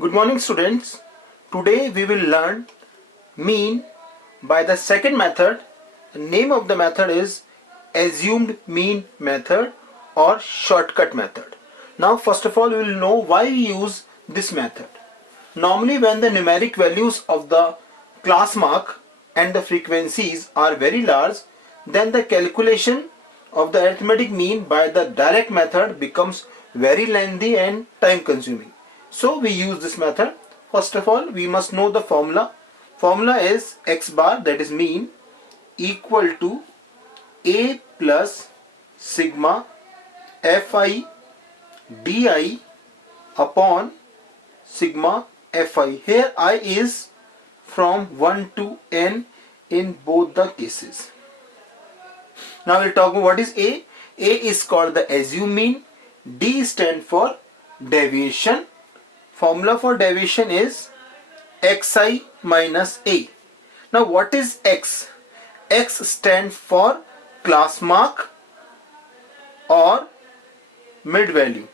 Good morning students. Today we will learn mean by the second method. The name of the method is assumed mean method or shortcut method. Now first of all we will know why we use this method. Normally when the numeric values of the class mark and the frequencies are very large, then the calculation of the arithmetic mean by the direct method becomes very lengthy and time consuming. So we use this method. First of all, we must know the formula. Formula is x bar, that is mean, equal to a plus sigma fi di upon sigma fi. Here I is from 1 to n in both the cases. Now we'll talk about what is A. A is called the assumed mean. D stand for deviation. Formula for deviation is xi minus a. Now what is x? X stands for class mark or mid value.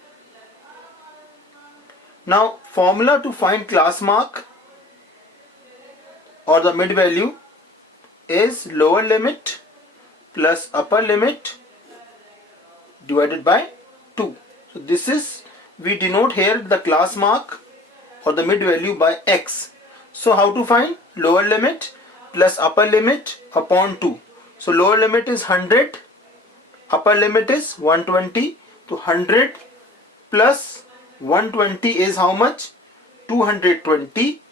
Now formula to find class mark or the mid value is lower limit plus upper limit divided by 2. So this is, we denote here the class mark or the mid value by x. So how to find? Lower limit plus upper limit upon 2. So lower limit is 100, upper limit is 120. So 100 plus 120 is how much? 220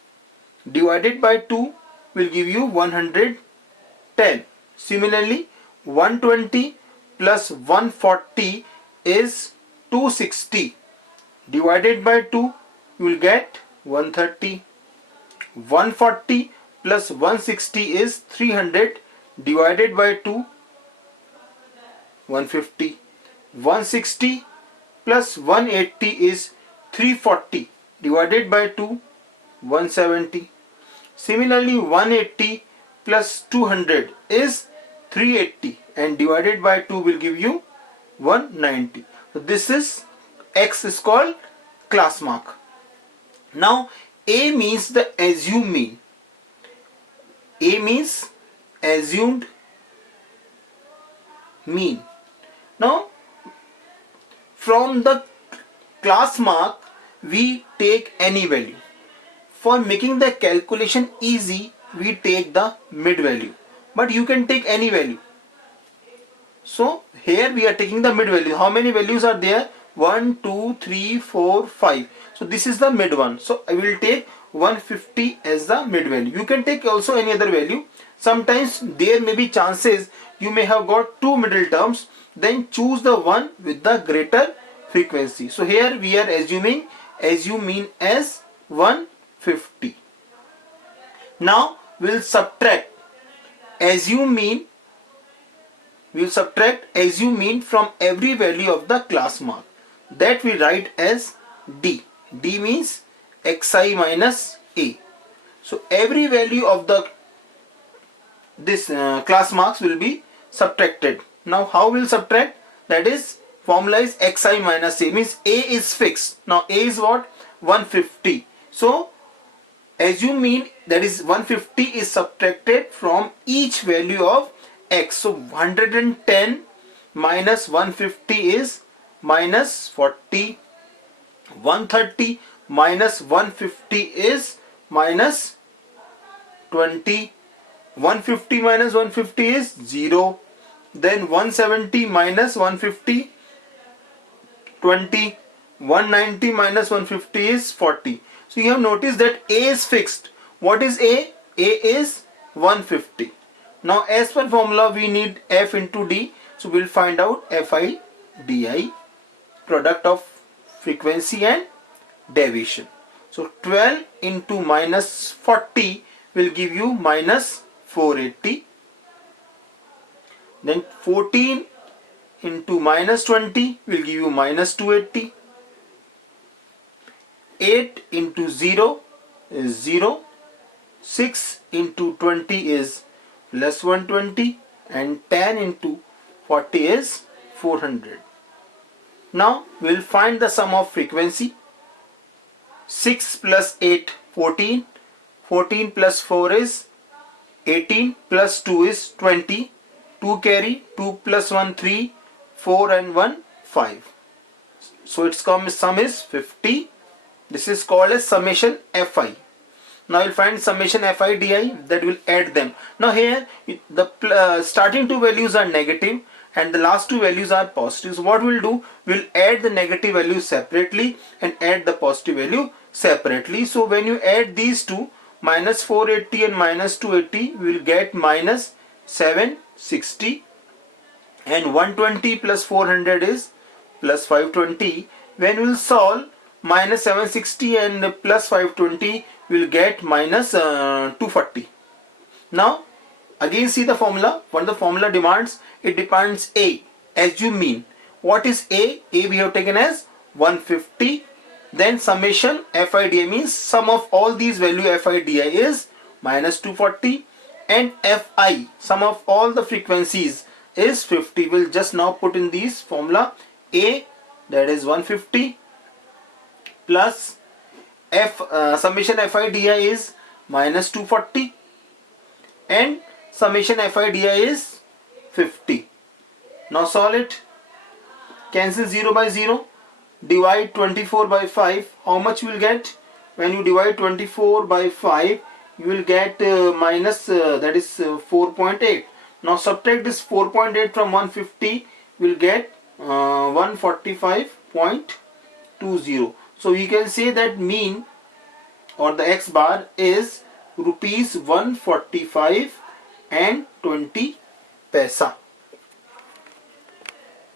divided by 2 will give you 110. Similarly 120 plus 140 is 260 divided by 2 you will get 130. 140 plus 160 is 300 divided by 2 150. 160 plus 180 is 340 divided by 2 170. Similarly 180 plus 200 is 380 and divided by 2 will give you 190. So this is x is called class mark. Now A means the assumed mean. A means assumed mean. Now from the class mark we take any value. For making the calculation easy we take the mid value, but you can take any value. So here we are taking the mid value. How many values are there? 1, 2, 3, 4, 5. So this is the mid one. So I will take 150 as the mid value. You can take also any other value. Sometimes there may be chances you may have got two middle terms. Then choose the one with the greater frequency. So here we are assuming assume mean as 150. Now we will subtract assume mean. We will subtract assume mean from every value of the class mark. That we write as D. D means xi minus a. So every value of the this class marks will be subtracted. Now how will subtract? That is, formula is xi minus a, means a is fixed. Now a is what? 150. So assume mean, that is 150, is subtracted from each value of x. So 110 minus 150 is minus 40. 130 minus 150 is minus 20. 150 minus 150 is 0. Then 170 minus 150, 20. 190 minus 150 is 40. So you have noticed that a is fixed. What is a? A is 150. Now as per formula we need f into d. So we will find out fi di, product of frequency and deviation. So 12 into minus 40 will give you minus 480. Then 14 into minus 20 will give you minus 280. 8 into 0 is 0. 6 into 20 is plus 120, and 10 into 40 is 400. Now we will find the sum of frequency. 6 plus 8, 14. 14 plus 4 is 18 plus 2 is 20. 2 carry, 2 plus 1 3, 4 and 1 5. So its sum is 50. This is called as summation Fi. Now you'll find summation Fi di, that will add them. Now here the starting two values are negative and the last two values are positive. So what we'll do, we'll add the negative value separately and add the positive value separately. So when you add these two, minus 480 and minus 280, we will get minus 760, and 120 plus 400 is plus 520. When we will solve, minus 760 and plus 520 will get minus 240. Now again see the formula. What the formula demands? It demands A. Assume mean. What is A? A we have taken as 150. Then summation FIDI means sum of all these value FIDI is minus 240, and FI sum of all the frequencies is 50. We'll just now put in these formula. A, that is 150, plus summation FIDI is minus 240 and summation FIDI is 50. Now solve it. Cancel 0 by 0. Divide 24 by 5. How much you will get? When you divide 24 by 5, you will get minus that is 4.8. Now subtract this 4.8 from 150, will get 145.20. So you can say that mean or the X bar is rupees 145 and 20 paisa.